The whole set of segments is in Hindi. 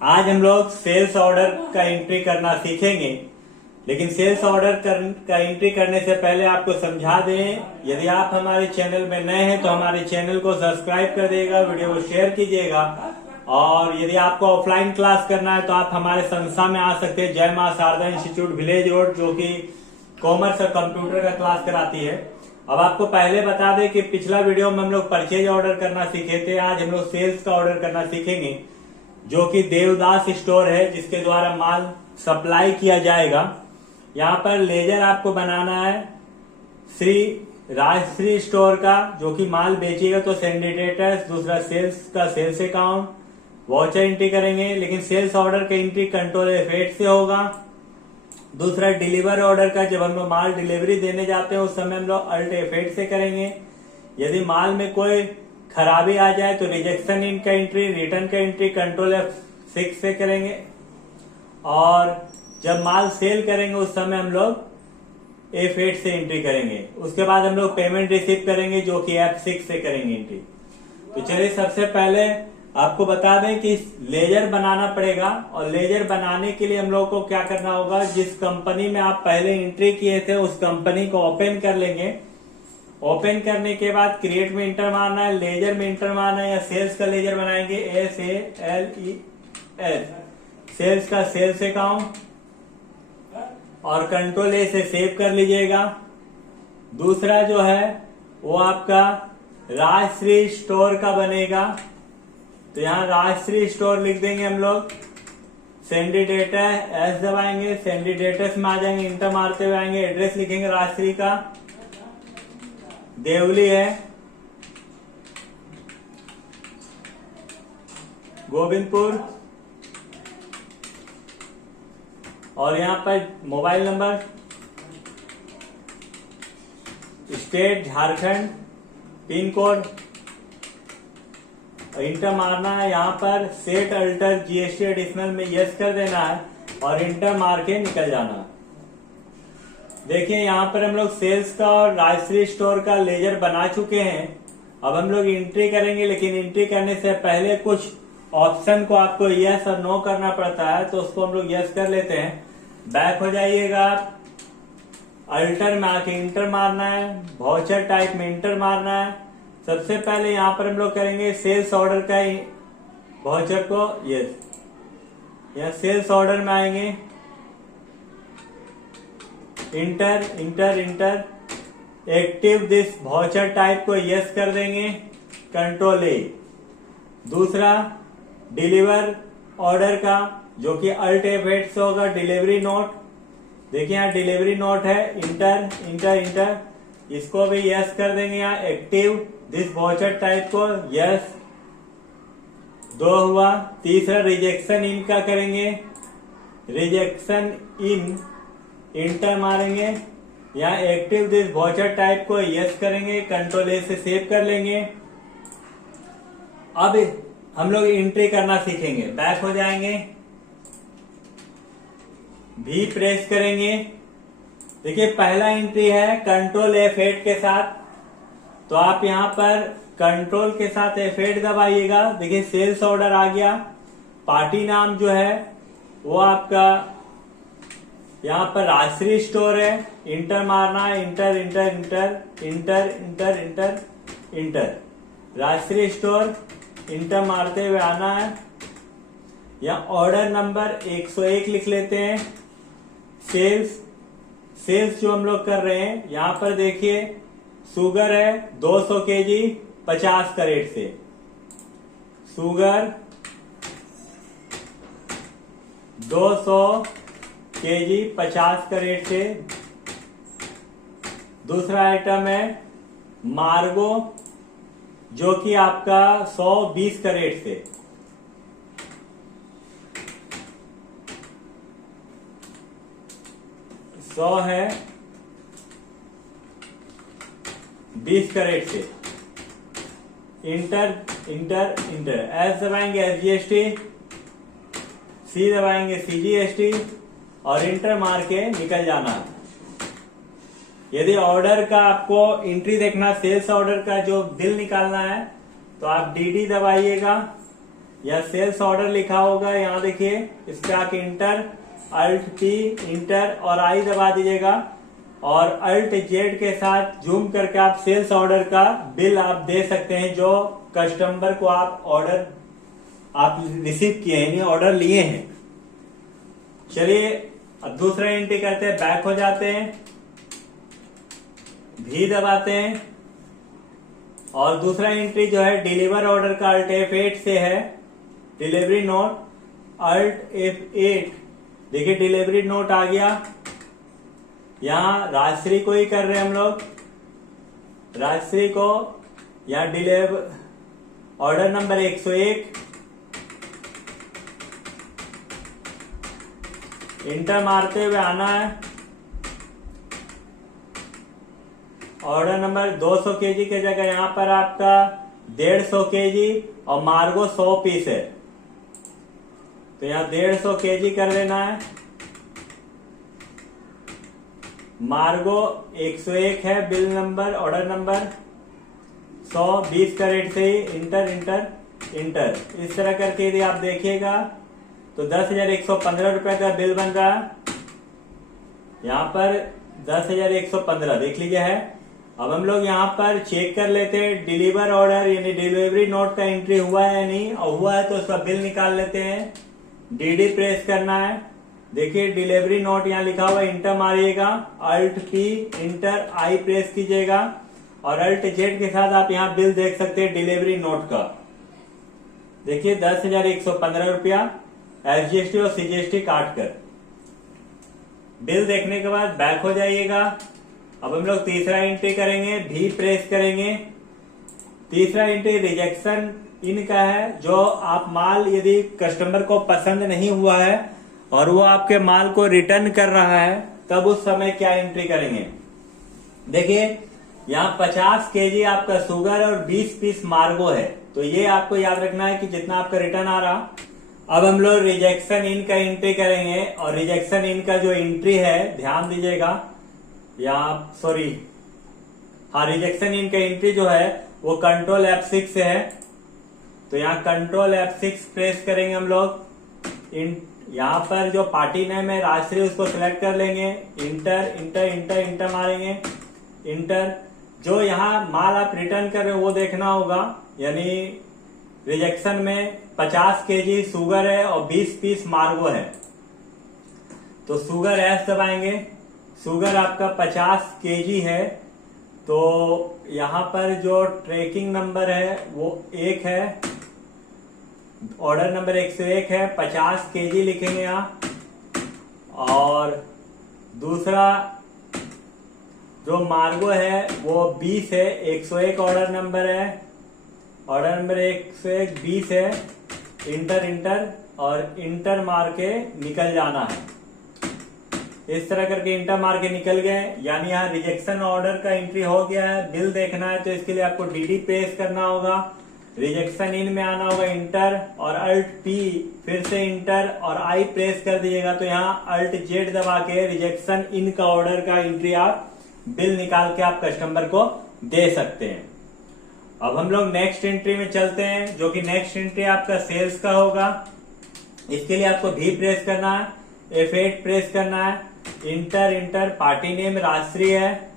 आज हम लोग सेल्स ऑर्डर का एंट्री करना सीखेंगे। लेकिन सेल्स ऑर्डर का एंट्री करने से पहले आपको समझा दें, यदि आप हमारे चैनल में नए हैं तो हमारे चैनल को सब्सक्राइब कर देगा, वीडियो को शेयर कीजिएगा। और यदि आपको ऑफलाइन क्लास करना है तो आप हमारे संस्था में आ सकते हैं, जय मां शारदा इंस्टीट्यूट विलेज रोड, जो कि कॉमर्स और कंप्यूटर का क्लास कराती है। अब आपको पहले बता दें कि पिछला वीडियो में हम लोग परचेज ऑर्डर करना सीखे थे। आज हम लोग सेल्स का ऑर्डर करना सीखेंगे, जो कि देवदास स्टोर है, जिसके द्वारा माल सप्लाई किया जाएगा। यहाँ पर लेजर आपको बनाना है श्री राजश्री स्टोर का, जो कि माल बेचेगा। तो सेंडिडेटर्स, दूसरा सेल्स का सेल्स अकाउंट, वाउचर एंट्री करेंगे। लेकिन सेल्स ऑर्डर का एंट्री कंट्रोल F8 से होगा। दूसरा डिलीवर ऑर्डर का, जब हम लोग माल डिलीवरी देने जाते हैं उस समय हम लोग Alt F8 से करेंगे। यदि माल में कोई खराबी आ जाए तो रिजेक्शन इन का एंट्री, रिटर्न का एंट्री कंट्रोल F6 से करेंगे। और जब माल सेल करेंगे उस समय हम लोग F8 से एंट्री करेंगे। उसके बाद हम लोग पेमेंट रिसीव करेंगे, जो कि F6 से करेंगे एंट्री। तो चलिए सबसे पहले आपको बता दें कि लेजर बनाना पड़ेगा। और लेजर बनाने के लिए हम लोग को क्या करना होगा, जिस कंपनी में आप पहले एंट्री किए थे उस कंपनी को ओपन कर लेंगे। ओपन करने के बाद क्रिएट में इंटर मारना है, लेजर में इंटर मारना है, या सेल्स का लेजर बनाएंगे SALES, सेल्स का सेल्स अकाउंट, और कंट्रोल A से सेव कर लीजिएगा। दूसरा जो है वो आपका राजश्री स्टोर का बनेगा। तो यहाँ राजश्री स्टोर लिख देंगे हम लोग। सेंडी डेटा S दबाएंगे, सेंडी डेटस में आ जाएंगे, इंटर मारते हुए आएंगे। एड्रेस लिखेंगे राजश्री का, देवली है, गोविंदपुर। और यहाँ पर mobile number, state Jharkhand, pin code, inter मारना है। यहाँ पर सेट अल्टर GST एडिशनल में यस कर देना है और इंटर मार के निकल जाना। देखिए यहाँ पर हम लोग सेल्स का और राजश्री स्टोर का लेजर बना चुके हैं। अब हम लोग एंट्री करेंगे, लेकिन एंट्री करने से पहले कुछ ऑप्शन को आपको यस और नो करना पड़ता है, तो उसको हम लोग यस कर लेते हैं। बैक हो जाइएगा आप, अल्टर में आके इंटर मारना है, वाउचर टाइप में इंटर मारना है। सबसे पहले यहाँ पर हम लोग करेंगे सेल्स ऑर्डर का वाउचर को यस, यहाँ सेल्स ऑर्डर में आएंगे, inter enter inter, active this voucher type को यस कर देंगे, कंट्रोल A। दूसरा डिलीवर ऑर्डर का, जो कि Alt F8 से होगा, डिलीवरी नोट। देखिए यहाँ डिलीवरी नोट है, इंटर इंटर इंटर, इसको भी यस कर देंगे। यहाँ एक्टिव दिस वाउचर टाइप को यस, 2 हुआ। तीसरा रिजेक्शन इन का करेंगे, रिजेक्शन इन, इंटर मारेंगे। यहाँ एक्टिव दिस वाउचर टाइप को यस करेंगे, कंट्रोल A से सेव कर लेंगे। अब हम लोग एंट्री करना सीखेंगे। बैक हो जाएंगे, भी प्रेस करेंगे। देखिए पहला एंट्री है कंट्रोल F8 के साथ, तो आप यहाँ पर कंट्रोल के साथ F8 दबाइएगा। देखिए सेल्स ऑर्डर आ गया। पार्टी नाम जो है वो आपका यहाँ पर राजश्री स्टोर है, इंटर मारना है, enter enter enter enter enter enter enter, Rajshree store, enter मारते हुए आना है। या ऑर्डर नंबर 101 लिख लेते हैं। सेल्स जो हम लोग कर रहे हैं, यहाँ पर देखिए शुगर है 200 kg 50 कैरेट से, शुगर 200 kg 50 कैरेट से। दूसरा आइटम है मार्गो, जो कि आपका 120 कैरेट से, है 20 कैरेट से। इंटर इंटर इंटर, S दबाएंगे SGST, C दबाएंगे CGST, और इंटर मार के निकल जाना। यदि ऑर्डर का आपको एंट्री देखना, सेल्स ऑर्डर का जो बिल निकालना है, तो आप DD दबाइएगा। या सेल्स ऑर्डर लिखा होगा, यहाँ देखिए इस पे आके इंटर, अल्ट पी, इंटर और आई दबा दीजिएगा और अल्ट जेड के साथ जूम करके आप सेल्स ऑर्डर का बिल आप दे सकते हैं, जो कस्टमर को आप ऑर्डर आप रिसीव किए हैं, ऑर्डर लिए हैं। चलिए अब दूसरा एंट्री करते हैं, बैक हो जाते हैं, भी दबाते हैं और दूसरा एंट्री जो है डिलीवर ऑर्डर का अल्ट F8 से है, डिलीवरी नोट अल्ट F8। देखिए डिलीवरी नोट आ गया, यहाँ राजश्री को ही कर रहे हैं हम लोग, राजश्री को यहाँ डिलीवर ऑर्डर नंबर 101, इंटर मारते हुए आना है। ऑर्डर नंबर 200 केजी के जगह यहाँ पर आपका 150 केजी और मार्गो 100 पीस है, तो यहाँ 150 केजी कर देना है। मार्गो 101 है, बिल नंबर ऑर्डर नंबर 120 का रेट से ही इंटर इंटर इंटर, इस तरह करके यदि आप देखिएगा तो 10,115 रुपए का बिल बन रहा है। यहाँ पर 10,115 देख लीजिए है। अब हम लोग यहाँ पर चेक कर लेते हैं डिलीवर ऑर्डर यानी डिलीवरी नोट का एंट्री हुआ है या नहीं, और हुआ है तो उसका बिल निकाल लेते हैं। डीडी प्रेस करना है, देखिए डिलीवरी नोट यहाँ लिखा हुआ है, इंटर मारिएगा, alt P, enter I press कीजिएगा और अल्ट जेड के साथ आप यहाँ बिल देख सकते हैं डिलीवरी नोट का। देखिए 10,115 रुपया SGST और CGST काट कर। बिल देखने के बाद बैक हो जाइएगा। अब हम लोग तीसरा एंट्री करेंगे, भी प्रेस करेंगे। तीसरा एंट्री रिजेक्शन इन का है, जो आप माल यदि कस्टमर को पसंद नहीं हुआ है और वो आपके माल को रिटर्न कर रहा है, तब उस समय क्या एंट्री करेंगे। देखिए यहाँ 50 केजी आपका शुगर और 20 पीस मार्गो है, तो ये आपको याद रखना है कि जितना आपका रिटर्न आ रहा। अब हम लोग रिजेक्शन इन का एंट्री करेंगे और रिजेक्शन इन का जो एंट्री है ध्यान दीजिएगा, यहाँ सॉरी हाँ रिजेक्शन इन का एंट्री जो है वो कंट्रोल F6 से है, तो यहाँ कंट्रोल F6 प्रेस करेंगे हम लोग। यहाँ पर जो पार्टी नेम है राजश्री उसको सिलेक्ट कर लेंगे, इंटर इंटर इंटर इंटर मारेंगे, इंटर। जो यहाँ माल आप रिटर्न कर रहे हो वो देखना होगा, यानी रिजेक्शन में 50 केजी शुगर है और 20 पीस मार्गो है, तो शुगर S दबाएंगे। शुगर आपका 50 केजी है, तो यहाँ पर जो ट्रैकिंग नंबर है वो 1 है, ऑर्डर नंबर 101 है, 50 केजी लिखेंगे यहाँ। और दूसरा जो मार्गो है वो 20 है, 101 ऑर्डर नंबर है, ऑर्डर नंबर 101 20 है, इंटर इंटर और इंटर मार के निकल जाना है। इस तरह करके इंटर मार के निकल गए, यानी यहाँ रिजेक्शन ऑर्डर का एंट्री हो गया है। बिल देखना है तो इसके लिए आपको डीडी प्रेस करना होगा, रिजेक्शन इन में आना होगा, इंटर और अल्ट पी, फिर से इंटर और आई प्रेस कर दीजिएगा, तो यहाँ अल्ट जेड दबा के रिजेक्शन इन का ऑर्डर का एंट्री आप बिल निकाल के आप कस्टमर को दे सकते हैं। अब हम लोग नेक्स्ट एंट्री में चलते हैं, जो कि नेक्स्ट एंट्री आपका सेल्स का होगा। इसके लिए आपको भी प्रेस करना है, F8 प्रेस करना है, enter enter, party name Rajshree है,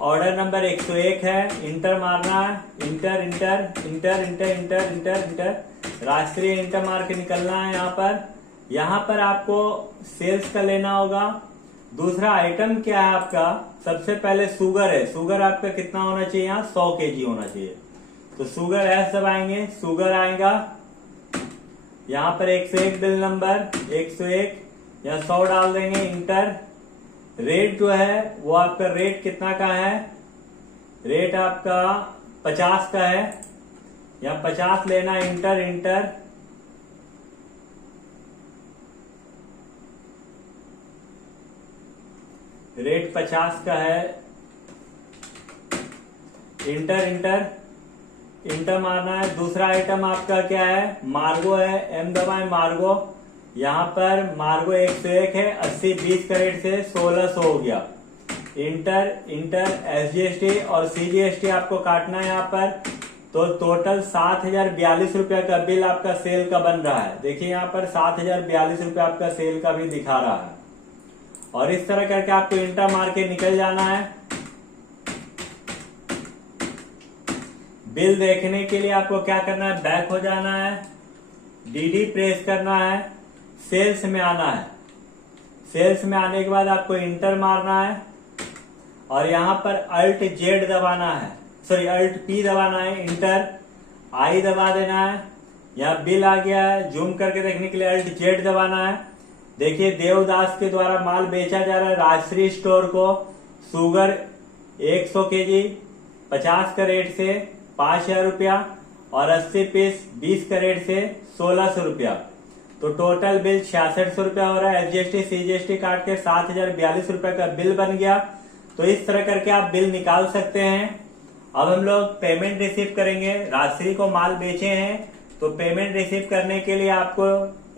ऑर्डर नंबर 101 है, इंटर मारना है, enter enter enter enter enter enter enter, Rajshree enter मार के निकलना है। यहाँ पर आपको सेल्स का लेना होगा। दूसरा आइटम क्या है आपका, सबसे पहले शुगर है, शुगर आपका कितना होना चाहिए, यहाँ 100 केजी होना चाहिए, तो शुगर S दबाएंगे, शुगर आएगा। यहाँ पर 101 बिल नंबर 101, यहाँ 100 डाल देंगे, इंटर। रेट जो है वो आपका रेट कितना का है, रेट आपका 50 का है, यहाँ 50 लेना, इंटर इंटर। रेट 50 का है, इंटर इंटर इंटर मारना है। दूसरा आइटम आपका क्या है, मार्गो है, M दबाएं, मार्गो। यहाँ पर मार्गो 101 है, 80 20 का रेट से 1600 हो गया, इंटर इंटर। SGST और CGST आपको काटना है यहाँ पर, तो टोटल 7,042 रुपया का बिल आपका सेल का बन रहा है। देखिए यहाँ पर 7,042 रुपया आपका सेल का भी दिखा रहा है। और इस तरह करके आपको इंटर मार के निकल जाना है। बिल देखने के लिए आपको क्या करना है, बैक हो जाना है, डीडी प्रेस करना है, सेल्स में आना है। सेल्स में आने के बाद आपको इंटर मारना है और यहाँ पर अल्ट जेड दबाना है, सॉरी अल्ट पी दबाना है, इंटर आई दबा देना है। यहाँ बिल आ गया है, जूम करके देखने के लिए अल्ट जेड दबाना है। देखिए देवदास के द्वारा माल बेचा जा रहा है राजश्री स्टोर को। शुगर 100 केजी 50 का रेट से 5,000 रुपया और 80 पीस 20 का रेट से 1,600 रुपया। तो टोटल बिल 6600 रुपया हो रहा है। एसजीएसटी सीजीएसटी काट के 7,042 रुपया का बिल बन गया। तो इस तरह करके आप बिल निकाल सकते हैं। अब हम लोग पेमेंट रिसीव करेंगे। राजश्री को माल बेचे हैं तो पेमेंट रिसीव करने के लिए आपको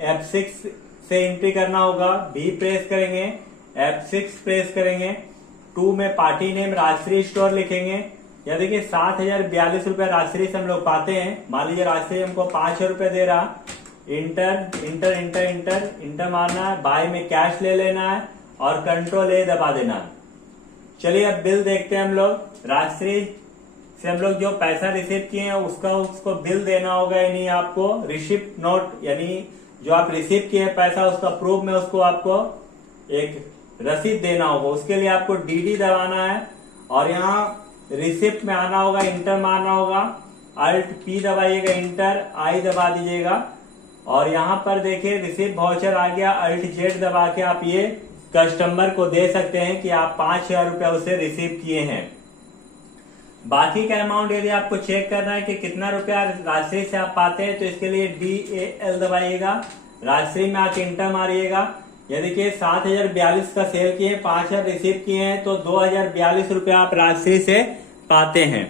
F6 से एंट्री करना होगा। B प्रेस करेंगे, F6 प्रेस करेंगे, 2 में पार्टी नेम राजश्री स्टोर लिखेंगे। या देखिए 7,042 रुपया राजश्री से हम लोग पाते हैं। मान लीजिए राजश्री हमको 5,000 रुपया दे रहा। Inter enter enter enter inter मारना है, बाय में कैश ले लेना है और कंट्रोल ए दबा देना है। चलिए अब बिल देखते हैं हम लोग। राजश्री से हम लोग जो पैसा रिसीव किए हैं उसको बिल देना होगा, यानी आपको रिसिप्ट नोट, यानी जो आप रिसीव किए हैं पैसा उसका प्रूफ में उसको आपको एक रसीद देना होगा। उसके लिए आपको डीडी दबाना है और यहाँ रिसिप्ट में आना होगा, इंटर मारना होगा, अल्ट पी दबाइएगा, इंटर आई दबा दीजिएगा और यहाँ पर देखिए रिसिप्ट वाउचर आ गया। अल्ट जेड दबा के आप ये कस्टमर को दे सकते हैं कि आप 5,000 रुपया उसे रिसीव किए हैं। बाकी का अमाउंट यदि आपको चेक करना है कि कितना रुपया राजश्री से आप पाते हैं तो इसके लिए DAL दबाइएगा, राजश्री में आके इंटर मारिएगा। यदि कि 7,042 का सेल किए, 5,000 रिसीव किए हैं तो 2,042 रुपया आप राजश्री से पाते हैं।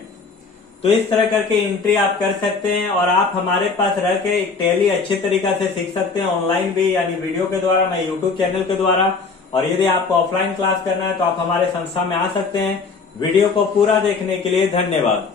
तो इस तरह करके एंट्री आप कर सकते हैं और आप हमारे पास रह के टैली अच्छे तरीका से सीख सकते हैं, ऑनलाइन भी, यानी वीडियो के द्वारा, मैं यूट्यूब चैनल के द्वारा। और यदि आपको ऑफलाइन क्लास करना है तो आप हमारे संस्था में आ सकते हैं। वीडियो को पूरा देखने के लिए धन्यवाद।